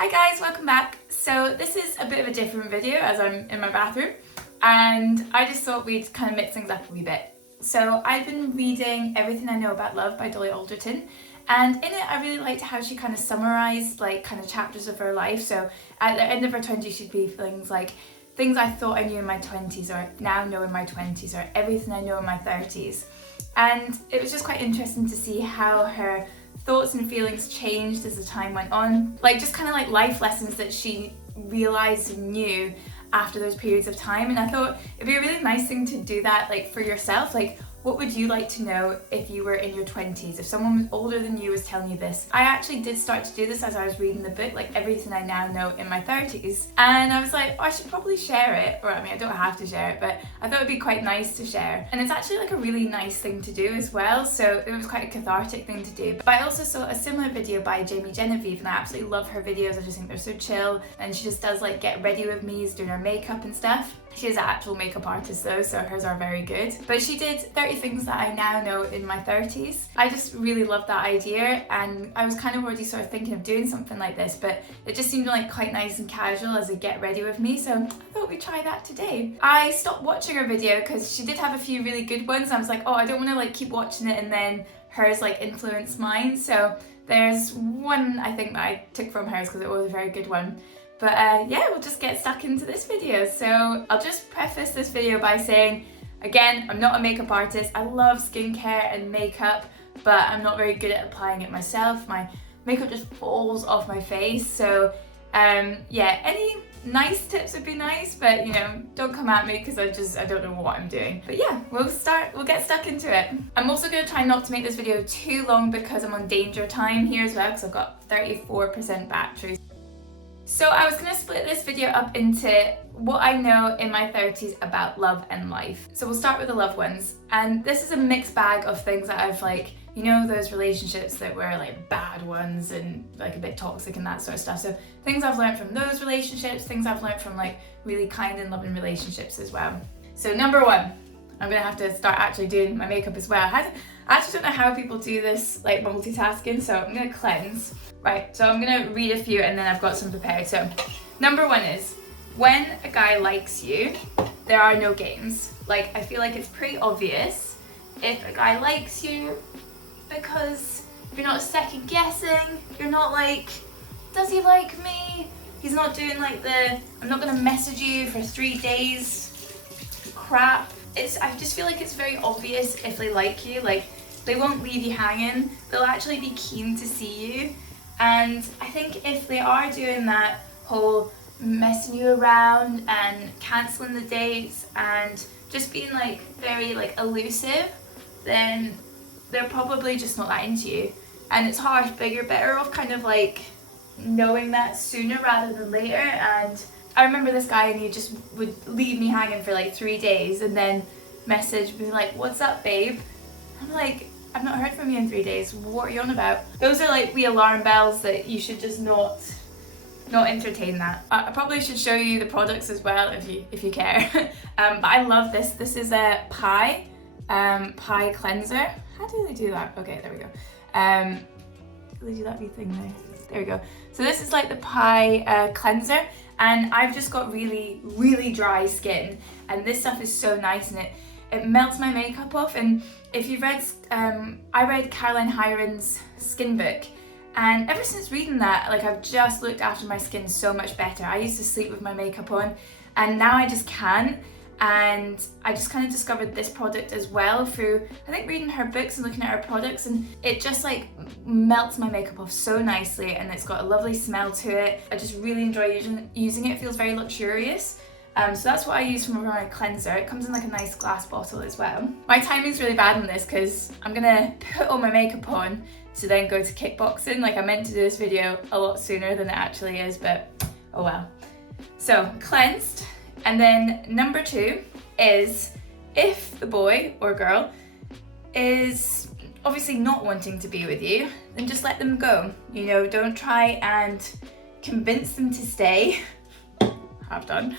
Hi guys, welcome back. So this is a bit of a different video as I'm in my bathroom and I just thought we'd kind of mix things up a wee bit. So I've been reading Everything I Know About Love by Dolly Alderton, and in it I really liked how she kind of summarised like kind of chapters of her life. So at the end of her 20s she'd be things like things I thought I knew in my 20s or now know in my 20s or everything I know in my 30s. And it was just quite interesting to see how her thoughts and feelings changed as the time went on. Like just kind of like life lessons that she realised and knew after those periods of time. And I thought it'd be a really nice thing to do that like for yourself. Like what would you like to know if you were in your 20s? If someone older than you was telling you this. I actually did start to do this as I was reading the book, like Everything I Now Know in my 30s. And I was like, oh, I should probably share it. Or I mean, I don't have to share it, but I thought it'd be quite nice to share. And it's actually like a really nice thing to do as well. So it was quite a cathartic thing to do. But I also saw a similar video by Jamie Genivieve and I absolutely love her videos. I just think they're so chill. And she just does like get ready with me's, doing her makeup and stuff. She is an actual makeup artist though, so hers are very good. But she did 30 things that I now know in my 30s. I just really loved that idea and I was kind of already sort of thinking of doing something like this, but it just seemed like quite nice and casual as a get ready with me, so I thought we'd try that today. I stopped watching her video because she did have a few really good ones and I was like, oh, I don't want to like keep watching it and then hers like influence mine. So there's one I think that I took from hers because it was a very good one. But yeah, we'll just get stuck into this video. So I'll just preface this video by saying, again, I'm not a makeup artist. I love skincare and makeup, but I'm not very good at applying it myself. My makeup just falls off my face. So yeah, any nice tips would be nice, but you know, don't come at me because I don't know what I'm doing. But yeah, we'll get stuck into it. I'm also going to try not to make this video too long because I'm on danger time here as well because I've got 34% battery. So I was going to split this video up into what I know in my 30s about love and life. So we'll start with the love ones. And this is a mixed bag of things that I've like, you know, those relationships that were like bad ones and like a bit toxic and that sort of stuff. So things I've learned from those relationships, things I've learned from like really kind and loving relationships as well. So number one, I'm going to have to start actually doing my makeup as well. I actually don't know how people do this like multitasking, so I'm going to cleanse. Right, so I'm going to read a few and then I've got some prepared. So number one is, when a guy likes you, there are no games. Like, I feel like it's pretty obvious if a guy likes you because you're not second guessing, you're not like, does he like me? He's not doing like the, I'm not going to message you for 3 days crap. I just feel like it's very obvious if they like you, like they won't leave you hanging, they'll actually be keen to see you. And I think if they are doing that whole messing you around and cancelling the dates and just being like very like elusive, then they're probably just not that into you. And it's harsh, but you're better off kind of like knowing that sooner rather than later. And I remember this guy and he just would leave me hanging for like 3 days and then message me like, what's up babe? I'm like, I've not heard from you in 3 days. What are you on about? Those are like the alarm bells that you should just not entertain that. I probably should show you the products as well if you care. But I love this. This is a pie cleanser. How do they do that? Okay, there we go. Do they do that wee thing there? There we go. So this is like the pie cleanser, and I've just got really, really dry skin, and this stuff is so nice and it melts my makeup off. And if you've read, I read Caroline Hiron's skin book, and ever since reading that, like I've just looked after my skin so much better. I used to sleep with my makeup on, and now I just can't. And I just kind of discovered this product as well through, I think, reading her books and looking at her products, and it just like melts my makeup off so nicely, and it's got a lovely smell to it. I just really enjoy using it. It feels very luxurious. So that's what I use for my cleanser. It comes in like a nice glass bottle as well. My timing's really bad on this because I'm gonna put all my makeup on to then go to kickboxing. Like I meant to do this video a lot sooner than it actually is, but oh well. So cleansed. And then number two is, if the boy or girl is obviously not wanting to be with you, then just let them go. You know, don't try and convince them to stay. Have done.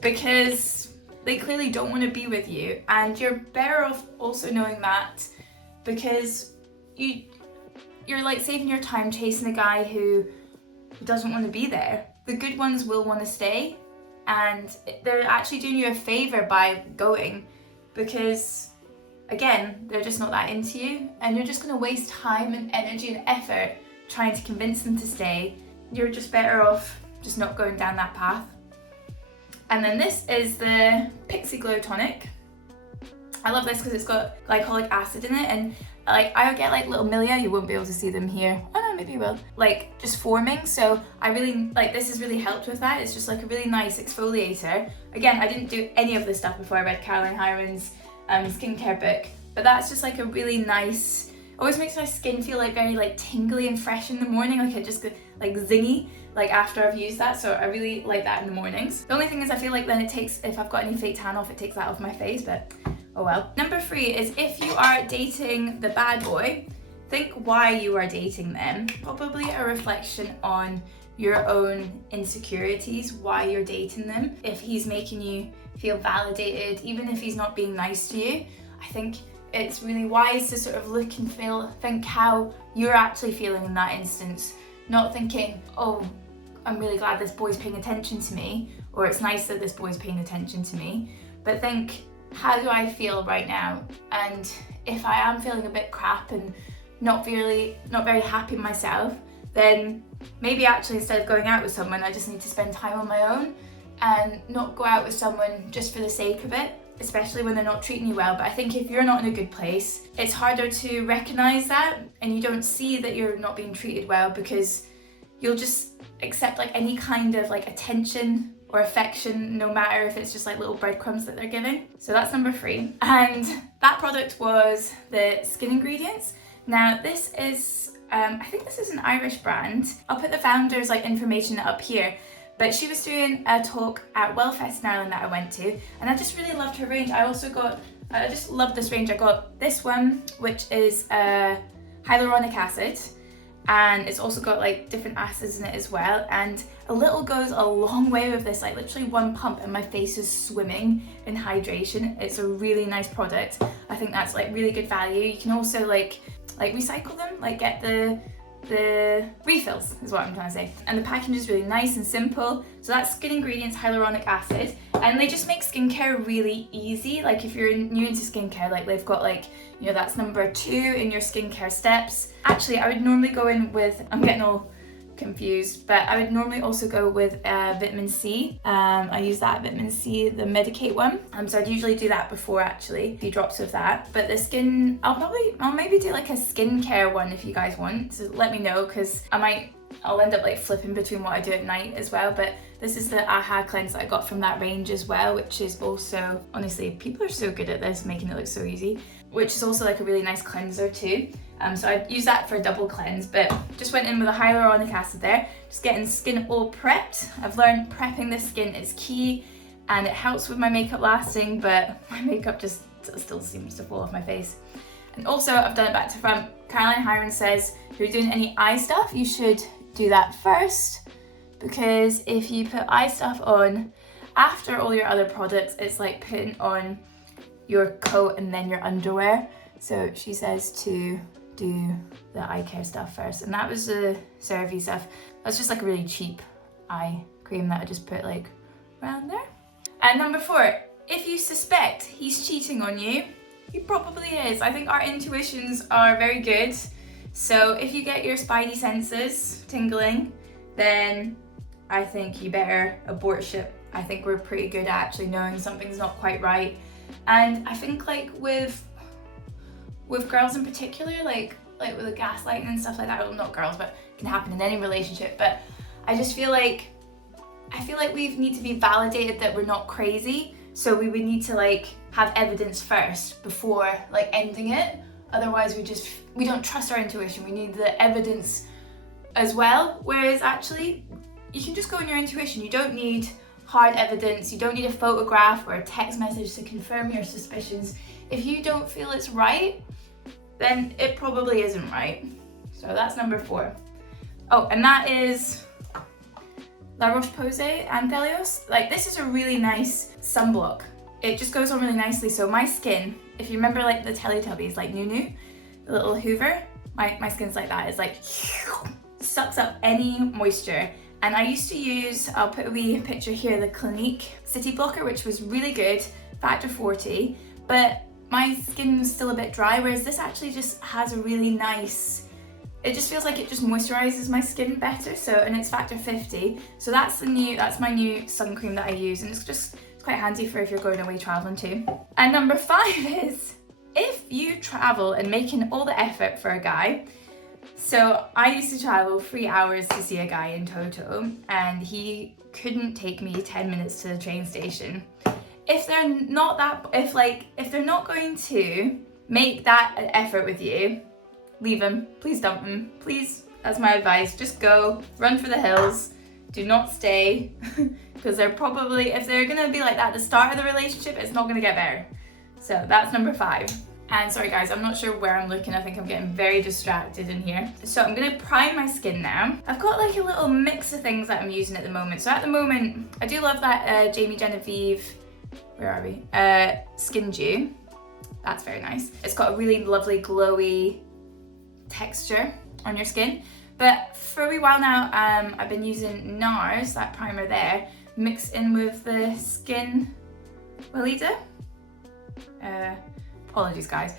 Because they clearly don't want to be with you, and you're better off also knowing that, because you're like saving your time chasing a guy who who doesn't want to be there. The good ones will want to stay, and they're actually doing you a favour by going, because again, they're just not that into you, and you're just going to waste time and energy and effort trying to convince them to stay. You're just better off just not going down that path. And then this is the Pixie Glow Tonic. I love this because it's got glycolic acid in it, and like I get like little milia, you won't be able to see them here. Oh no, maybe you will. Like just forming, so I really like this has really helped with that. It's just like a really nice exfoliator. Again, I didn't do any of this stuff before I read Caroline Hiron's skincare book, but that's just like a really nice, always makes my skin feel like very like tingly and fresh in the morning, like it just like zingy like after I've used that, so I really like that in the mornings. The only thing is I feel like then it takes, if I've got any fake tan off, it takes that off my face, but oh well. Number 3 is if you are dating the bad boy, think why you are dating them. Probably a reflection on your own insecurities, why you're dating them. If he's making you feel validated, even if he's not being nice to you, I think it's really wise to sort of look and think how you're actually feeling in that instance. Not thinking, oh, I'm really glad this boy's paying attention to me, or it's nice that this boy's paying attention to me, but think, how do I feel right now? And if I am feeling a bit crap and not very happy myself, then maybe actually instead of going out with someone, I just need to spend time on my own and not go out with someone just for the sake of it, especially when they're not treating you well. But I think if you're not in a good place, it's harder to recognize that, and you don't see that you're not being treated well because you'll just accept like any kind of like attention or affection, no matter if it's just like little breadcrumbs that they're giving. So that's number 3. And that product was the Skin Ingredients. Now this is, I think this is an Irish brand. I'll put the founder's like information up here. But she was doing a talk at Wellfest in Ireland that I went to, and I just really loved her range. I just love this range. I got this one, which is hyaluronic acid, and it's also got like different acids in it as well. And a little goes a long way with this, like literally one pump and my face is swimming in hydration. It's a really nice product. I think that's like really good value. You can also like recycle them, like get the refills is what I'm trying to say. And the package is really nice and simple. So that's Skin Ingredients hyaluronic acid, and they just make skincare really easy. Like if you're new into skincare, like they've got like, you know, that's number 2 in your skincare steps. Actually, I would normally go in with, I'm getting all confused, but I would normally also go with vitamin C. I use that vitamin C, the Medicate one. So I'd usually do that before, actually, a few drops of that. But the skin, I'll maybe do like a skincare one if you guys want. So let me know, because I'll end up like flipping between what I do at night as well. But this is the AHA cleanse that I got from that range as well, which is also, honestly, people are so good at this, making it look so easy, which is also like a really nice cleanser too. So I'd use that for a double cleanse, but just went in with a hyaluronic acid there, just getting skin all prepped. I've learned prepping the skin is key, and it helps with my makeup lasting, but my makeup just still seems to fall off my face. And also, I've done it back to front. Caroline Hiron says if you're doing any eye stuff, you should do that first, because if you put eye stuff on after all your other products, it's like putting on your coat and then your underwear. So she says to do the eye care stuff first, and that was the CeraVe stuff. That's just like a really cheap eye cream that I just put like around there. And number 4, if you suspect he's cheating on you, he probably is. I think our intuitions are very good, so if you get your spidey senses tingling, then I think you better abort ship. I think we're pretty good at actually knowing something's not quite right. And I think like with girls in particular, like with the gaslighting and stuff like that, well, not girls, but it can happen in any relationship, but I just feel like we need to be validated that we're not crazy, so we would need to like have evidence first before like ending it. Otherwise we don't trust our intuition, we need the evidence as well. Whereas actually you can just go on your intuition. You don't need hard evidence, you don't need a photograph or a text message to confirm your suspicions. If you don't feel it's right, then it probably isn't right. So that's number 4. Oh, and that is La Roche-Posay Anthelios. Like, this is a really nice sunblock. It just goes on really nicely. So my skin, if you remember like the Teletubbies, like Nunu, the little Hoover, my skin's like that. It's like so sucks up any moisture. And I used to use, I'll put a wee picture here, the Clinique City Blocker, which was really good, factor 40, but my skin was still a bit dry, whereas this actually just has a really nice, it just feels like it just moisturizes my skin better. So, and it's factor 50. So that's my new sun cream that I use, and it's quite handy for if you're going away traveling too. And number 5 is, if you travel and making all the effort for a guy. So I used to travel 3 hours to see a guy in total, and he couldn't take me 10 minutes to the train station. If they're not going to make that effort with you, leave him. Please dump him. Please, that's my advice. Just go, run for the hills. Do not stay, because they're probably, if they're gonna be like that at the start of the relationship, it's not gonna get better. So that's number 5. And sorry guys, I'm not sure where I'm looking. I think I'm getting very distracted in here. So I'm gonna prime my skin now. I've got like a little mix of things that I'm using at the moment. So at the moment, I do love that Jamie Genivieve, where are we? Skin Dew. That's very nice. It's got a really lovely glowy texture on your skin. But for a wee while now, I've been using NARS, that primer there, mixed in with the Skin Weleda. Apologies guys.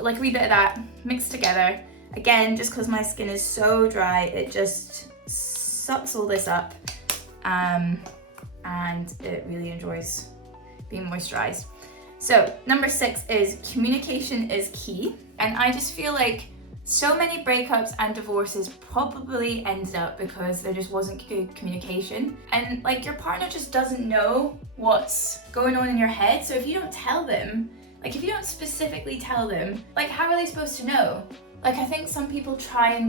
Like a wee bit of that mixed together. Again, just because my skin is so dry, it just sucks all this up, and it really enjoys being moisturized. So number 6 is communication is key. And I just feel like so many breakups and divorces probably ended up because there just wasn't good communication. And like your partner just doesn't know what's going on in your head. So if you don't tell them, like if you don't specifically tell them, like how are they supposed to know? Like I think some people try and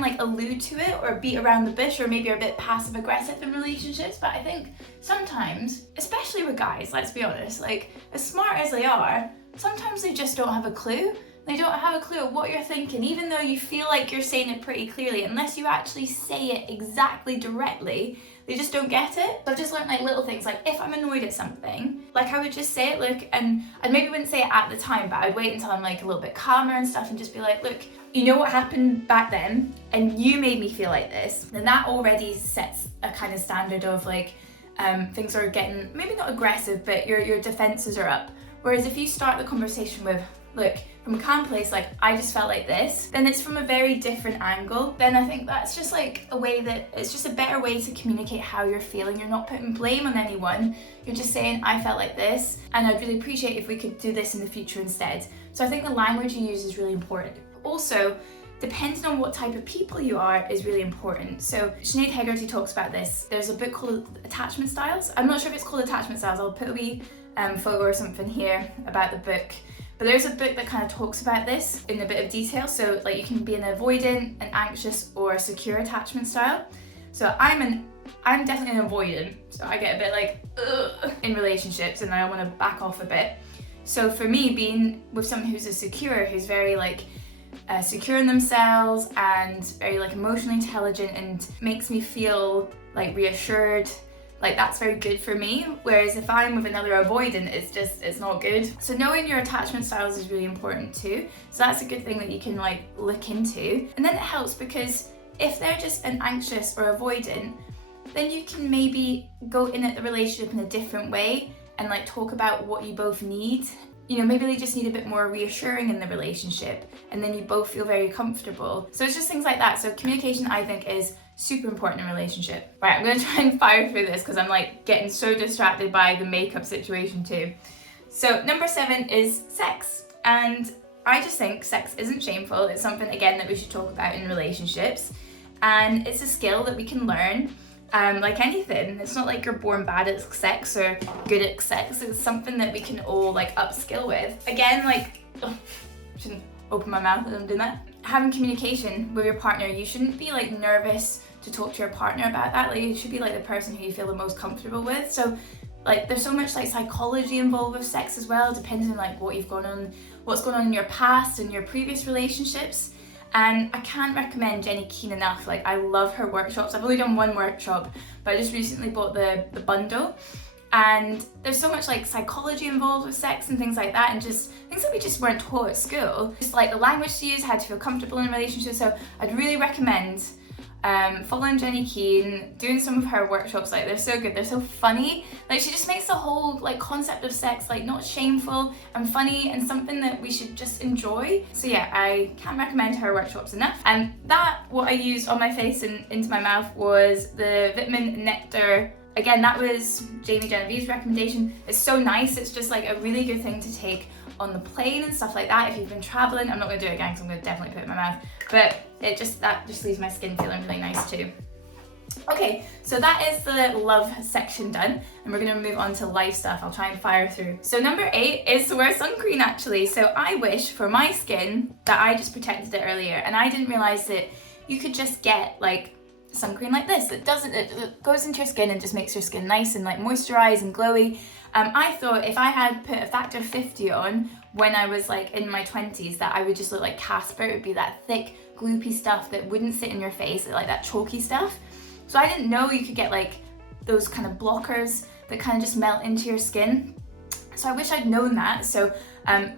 like allude to it or beat around the bush, or maybe are a bit passive aggressive in relationships. But I think sometimes, especially with guys, let's be honest, like as smart as they are, sometimes they just don't have a clue. They don't have a clue of what you're thinking, even though you feel like you're saying it pretty clearly. Unless you actually say it exactly directly, they just don't get it. So I've just learned like little things, like if I'm annoyed at something, like I would just say it, look, and I maybe wouldn't say it at the time, but I'd wait until I'm like a little bit calmer and stuff and just be like, look, you know what happened back then, and you made me feel like this. Then that already sets a kind of standard of like, things are getting, maybe not aggressive, but your defenses are up. Whereas if you start the conversation with, look, from a calm place, like I just felt like this, then it's from a very different angle. Then I think that's just like a way that, it's just a better way to communicate how you're feeling. You're not putting blame on anyone. You're just saying, I felt like this, and I'd really appreciate if we could do this in the future instead. So I think the language you use is really important. Also, depending on what type of people you are is really important. So Sinead Hegarty talks about this. There's a book called Attachment Styles. I'm not sure if it's called Attachment Styles. I'll put a wee photo or something here about the book. But there's a book that kind of talks about this in a bit of detail. So like you can be an avoidant, an anxious, or a secure attachment style. So I'm definitely an avoidant. So I get a bit like ugh in relationships, and I want to back off a bit. So for me, being with someone who's a secure, who's very like secure in themselves and very like emotionally intelligent and makes me feel like reassured, like that's very good for me. Whereas if I'm with another avoidant, it's not good. So knowing your attachment styles is really important too. So that's a good thing that you can like look into. And then it helps because if they're just an anxious or avoidant, then you can maybe go in at the relationship in a different way and like talk about what you both need. You know, maybe they just need a bit more reassuring in the relationship, and then you both feel very comfortable. So it's just things like that. So communication, I think, is super important in a relationship. Right, I'm gonna try and fire through this because I'm like getting so distracted by the makeup situation too. So number 7 is sex. And I just think sex isn't shameful. It's something, again, that we should talk about in relationships. And it's a skill that we can learn. Like anything, it's not like you're born bad at sex or good at sex. It's something that we can all like upskill with. Again, like, shouldn't open my mouth as I'm doing that. Having communication with your partner, you shouldn't be like nervous to talk to your partner about that. Like, you should be like the person who you feel the most comfortable with. So like there's so much like psychology involved with sex as well, depending on like what's going on in your past and your previous relationships. And I can't recommend Jenny Keen enough. Like I love her workshops. I've only done one workshop, but I just recently bought the bundle, And there's so much like psychology involved with sex and things like that, and just things that we just weren't taught at school. Just like the language to use, how to feel comfortable in a relationship. So I'd really recommend following Jenny Keane, doing some of her workshops. Like, they're so good, they're so funny. Like, she just makes the whole like concept of sex like not shameful and funny and something that we should just enjoy. So yeah, I can't recommend her workshops enough. And that, what I used on my face and into my mouth, was the vitamin nectar. Again, that was Jamie Genivieve's recommendation. It's so nice. It's just like a really good thing to take on the plane and stuff like that if you've been traveling. I'm not going to do it again because I'm going to definitely put it in my mouth, but that just leaves my skin feeling really nice too. Okay, so that is the love section done, and we're going to move on to life stuff. I'll try and fire through. So number 8 is to wear sunscreen, actually. So I wish for my skin that I just protected it earlier, and I didn't realise that you could just get like sunscreen like this. It goes into your skin and just makes your skin nice and like moisturized and glowy. I thought if I had put a factor 50 on when I was like in my 20s, that I would just look like Casper. It would be that thick gloopy stuff that wouldn't sit in your face, like that chalky stuff. So I didn't know you could get like those kind of blockers that kind of just melt into your skin. So I wish I'd known that. So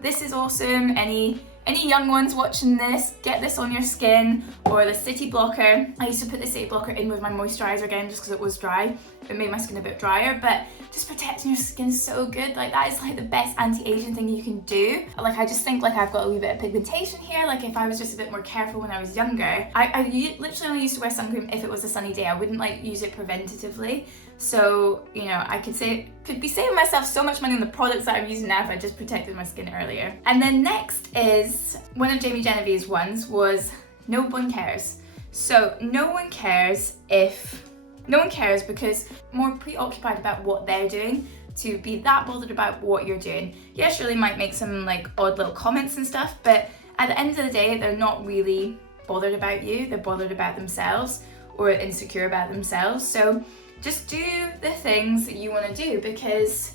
this is awesome. Any young ones watching this, get this on your skin, or the City Blocker. I used to put the City Blocker in with my moisturizer again just because it was dry. It made my skin a bit drier, but just protecting your skin is so good. Like, that is like the best anti-aging thing you can do. Like, I just think like I've got a wee bit of pigmentation here. Like, if I was just a bit more careful when I was younger, I literally only used to wear sun cream if it was a sunny day. I wouldn't like use it preventatively. So, you know, I could be saving myself so much money on the products that I'm using now if I just protected my skin earlier. And then next is one of Jamie Genivieve's ones was no one cares. So no one cares because more preoccupied about what they're doing to be that bothered about what you're doing. Yes, you really might make some like odd little comments and stuff, but at the end of the day, they're not really bothered about you. They're bothered about themselves or insecure about themselves. So just do the things that you want to do, because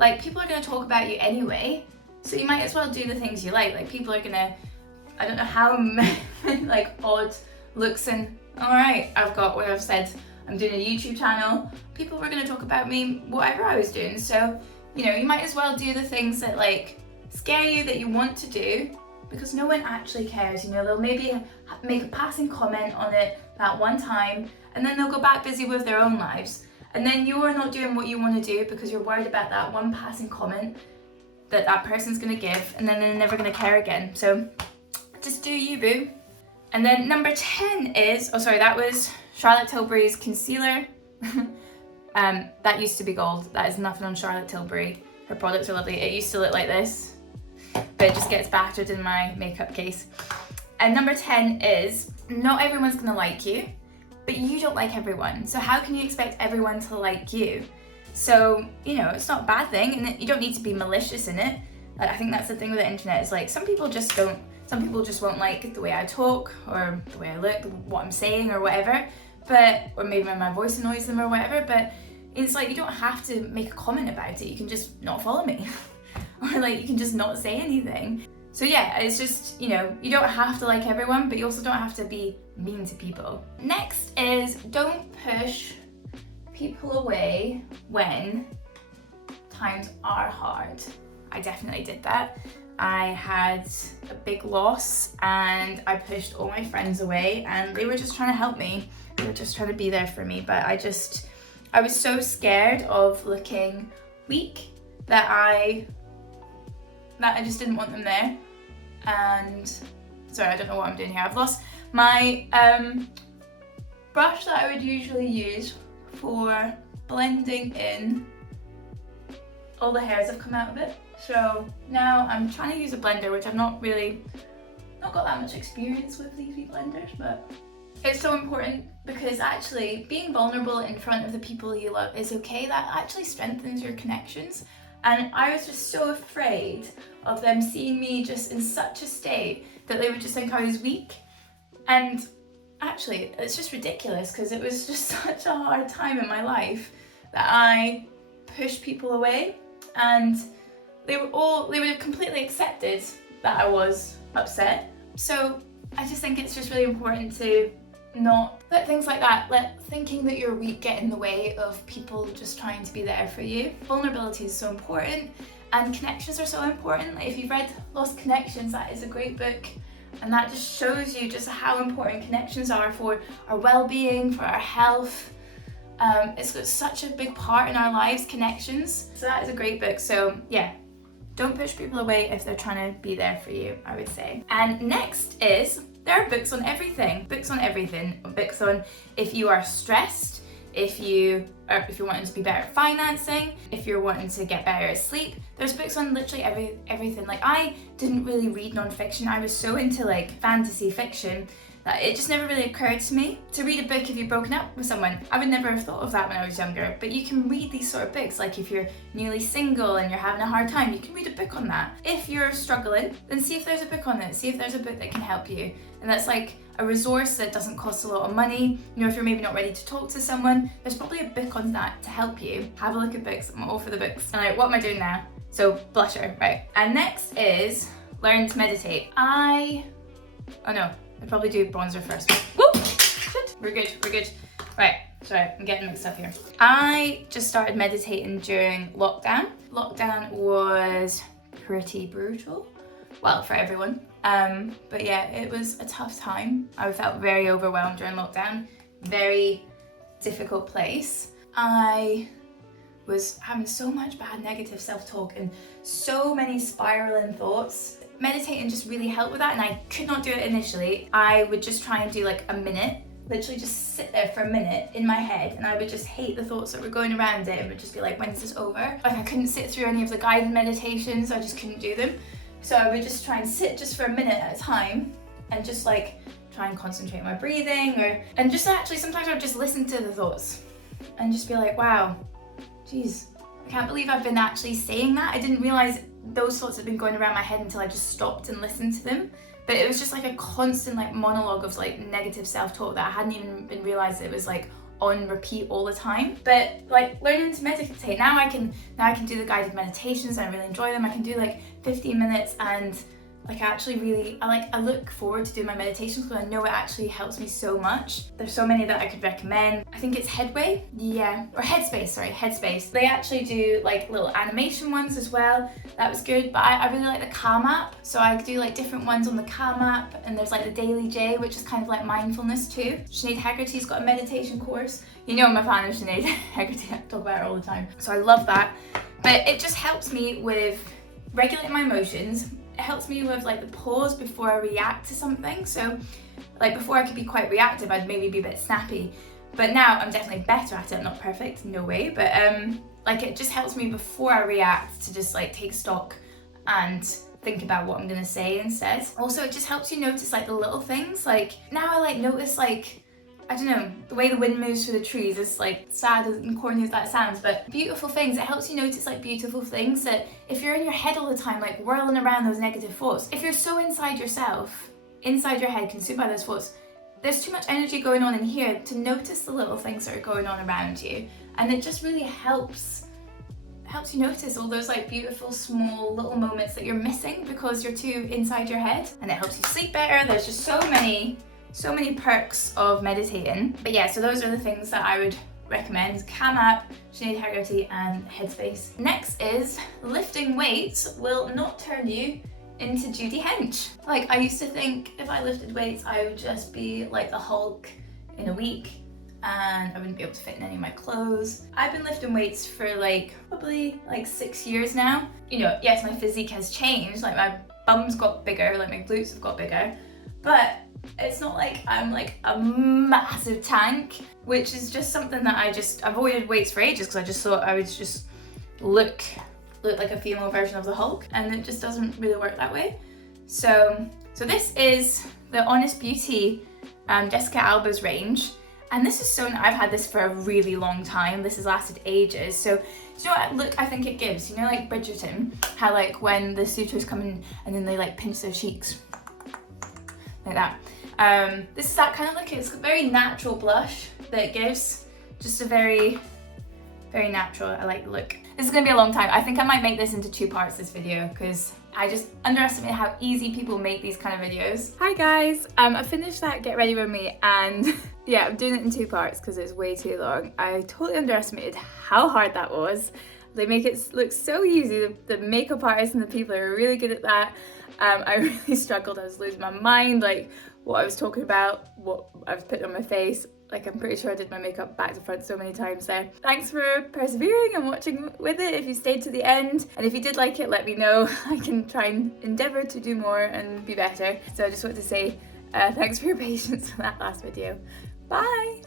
like people are going to talk about you anyway, so you might as well do the things you like. Like, people are going to, I don't know how many like odd looks, and alright, I've said I'm doing a YouTube channel, people were going to talk about me whatever I was doing. So, you know, you might as well do the things that like scare you, that you want to do, because no one actually cares. You know, they'll maybe make a passing comment on it that one time, and then they'll go back busy with their own lives. And then you're not doing what you want to do because you're worried about that one passing comment that person's going to give, and then they're never going to care again. So just do you, boo. And then number 10 is, that was Charlotte Tilbury's concealer. That used to be gold. That is nothing on Charlotte Tilbury. Her products are lovely. It used to look like this, but it just gets battered in my makeup case. And number 10 is, not everyone's going to like you, but you don't like everyone. So how can you expect everyone to like you? So, you know, it's not a bad thing, and you don't need to be malicious in it. I think that's the thing with the internet, is like some people just won't like the way I talk, or the way I look, what I'm saying or whatever, or maybe my voice annoys them or whatever, but it's like you don't have to make a comment about it. You can just not follow me or like you can just not say anything. So yeah, it's just, you know, you don't have to like everyone, but you also don't have to be mean to people. Next is, don't push people away when times are hard. I definitely did that. I had a big loss and I pushed all my friends away, and they were just trying to help me. They were just trying to be there for me, but I was so scared of looking weak that I just didn't want them there. And sorry, I don't know what I'm doing here. I've lost my brush that I would usually use for blending in. All the hairs have come out of it. So now I'm trying to use a blender, which I've not got that much experience with these blenders, but it's so important, because actually being vulnerable in front of the people you love is okay. That actually strengthens your connections. And I was just so afraid of them seeing me just in such a state that they would just think I was weak. And actually, it's just ridiculous, because it was just such a hard time in my life that I pushed people away, and they would have completely accepted that I was upset. So I just think it's just really important to not let things like that, let thinking that you're weak get in the way of people just trying to be there for you. Vulnerability is so important, and connections are so important. Like if you've read Lost Connections, that is a great book, and that just shows you just how important connections are for our well-being, for our health. It's got such a big part in our lives, connections. So that is a great book. So yeah, don't push people away if they're trying to be there for you, I would say. And next is, there are books on everything. Books on everything. Books on if you are stressed, if you're wanting to be better at financing, if you're wanting to get better at sleep. There's books on literally everything. Like I didn't really read non-fiction. I was so into like fantasy fiction that it just never really occurred to me to read a book if you've broken up with someone. I would never have thought of that when I was younger, but you can read these sort of books. Like if you're newly single and you're having a hard time, you can read a book on that. If you're struggling, then see if there's a book on it. See if there's a book that can help you. And that's like a resource that doesn't cost a lot of money. You know, if you're maybe not ready to talk to someone, there's probably a book on that to help you. Have a look at books. I'm all for the books. And like, what am I doing now? So blusher, right. And next is learn to meditate. I'd probably do bronzer first. Woo! Shit. We're good. Right, sorry, I'm getting mixed up here. I just started meditating during lockdown. Lockdown was pretty brutal. Well, for everyone. But yeah, it was a tough time. I felt very overwhelmed during lockdown. Very difficult place. I was having so much bad negative self-talk and so many spiraling thoughts. Meditating just really helped with that, and I could not do it initially. I would just try and do like a minute, literally just sit there for a minute in my head, and I would just hate the thoughts that were going around it and would just be like, when's this over? Like I couldn't sit through any of the guided meditations, I just couldn't do them. So I would just try and sit just for a minute at a time and just like try and concentrate on my breathing, and just actually sometimes I would just listen to the thoughts and just be like, wow, geez, I can't believe I've been actually saying that. I didn't realize those thoughts had been going around my head until I just stopped and listened to them. But it was just like a constant like monologue of like negative self-talk that I hadn't even been realized it was like on repeat all the time. But like learning to meditate, now I can do the guided meditations. I really enjoy them. I can do like 15 minutes, and like I look forward to doing my meditations because I know it actually helps me so much. There's so many that I could recommend. I think it's Headway, yeah, or Headspace. They actually do like little animation ones as well. That was good, but I really like the Calm app. So I do like different ones on the Calm app, and there's like the Daily J, which is kind of like mindfulness too. Sinead Hegarty's got a meditation course. You know I'm a fan of Sinead Hegarty, I talk about her all the time. So I love that. But it just helps me with regulating my emotions. It helps me with like the pause before I react to something. So like before I could be quite reactive, I'd maybe be a bit snappy. But now I'm definitely better at it. I'm not perfect, no way. But like it just helps me before I react to just like take stock and think about what I'm gonna say instead. Also, it just helps you notice like the little things. Like now I like notice like, I don't know, the way the wind moves through the trees is like sad and corny as that sounds, but beautiful things. It helps you notice like beautiful things that if you're in your head all the time, like whirling around those negative thoughts, if you're so inside yourself, inside your head, consumed by those thoughts, there's too much energy going on in here to notice the little things that are going on around you. And it just really helps you notice all those like beautiful small little moments that you're missing because you're too inside your head. And it helps you sleep better. There's just so many perks of meditating. But yeah, so those are the things that I would recommend. Calm app, Sinead Hegarty, and Headspace. Next is lifting weights will not turn you into Judy Hench. Like I used to think if I lifted weights I would just be like the Hulk in a week and I wouldn't be able to fit in any of my clothes. I've been lifting weights for like probably like 6 years now. You know, yes, my physique has changed, like my bum's got bigger, like my glutes have got bigger, but it's not like I'm like a massive tank, which is just something that I just avoided weights for ages because I just thought I would just look like a female version of the Hulk, and it just doesn't really work that way. So this is the Honest Beauty Jessica Alba's range, and this is so, I've had this for a really long time. This has lasted ages. So do you know what look I think it gives? You know, like Bridgerton, how like when the suitors come in and then they like pinch their cheeks like that. This is that kind of look. It's a very natural blush that it gives. Just a very, very natural, I like the look. This is gonna be a long time. I think I might make this into 2 parts, this video, because I just underestimate how easy people make these kind of videos. Hi guys, I finished that Get Ready With Me and yeah, I'm doing it in 2 parts because it's way too long. I totally underestimated how hard that was. They make it look so easy. The makeup artists and the people are really good at that. I really struggled. I was losing my mind, like what I was talking about, what I was putting on my face. Like I'm pretty sure I did my makeup back to front so many times there. Thanks for persevering and watching with it if you stayed to the end. And if you did like it, let me know. I can try and endeavour to do more and be better. So I just want to say thanks for your patience for that last video. Bye!